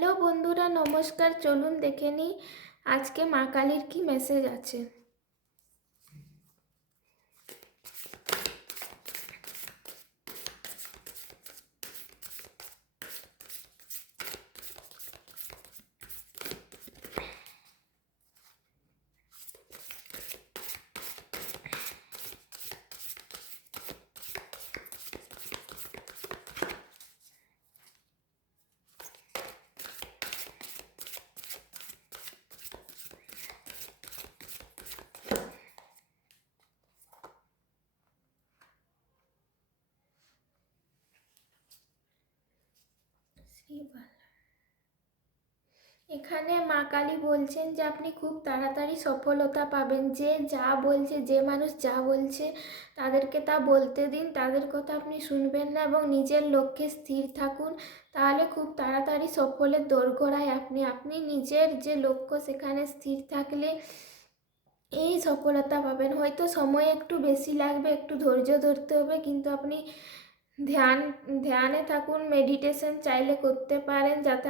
Hello বন্ধুরা, নমস্কার। চলুন দেখে নিই আজকে মা কালীর কি মেসেজ আছে। এখানে মা কালী বলছেন যে আপনি খুব তাড়াতাড়ি সফলতা পাবেন। যে যা বলছে, যে মানুষ যা বলছে তাদেরকে তা বলতে দিন, তাদের কথা আপনি শুনবেন না এবং নিজের লক্ষ্যে স্থির থাকুন। তাহলে খুব তাড়াতাড়ি সফলের দোরগোড়ায় আপনি নিজের যে লক্ষ্য সেখানে স্থির থাকলে এই সফলতা পাবেন। হয়তো সময় একটু বেশি লাগবে, একটু ধৈর্য ধরতে হবে, কিন্তু আপনি ধ্যান ধ্যানে থাকুন, মেডিটেশন চাইলে করতে পারেন, যাতে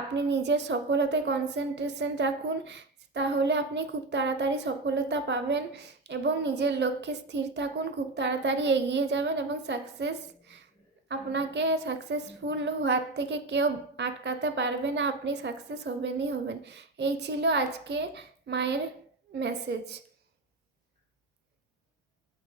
আপনি নিজের সফলতায় কনসেন্ট্রেশন রাখুন। তাহলে আপনি খুব তাড়াতাড়ি সফলতা পাবেন এবং নিজের লক্ষ্যে স্থির থাকুন, খুব তাড়াতাড়ি এগিয়ে যাবেন এবং আপনাকে সাকসেসফুল হওয়ার থেকে কেউ আটকাতে পারবে না। আপনি সাকসেস হবেনই হবেন। এই ছিল আজকে মায়ের মেসেজ।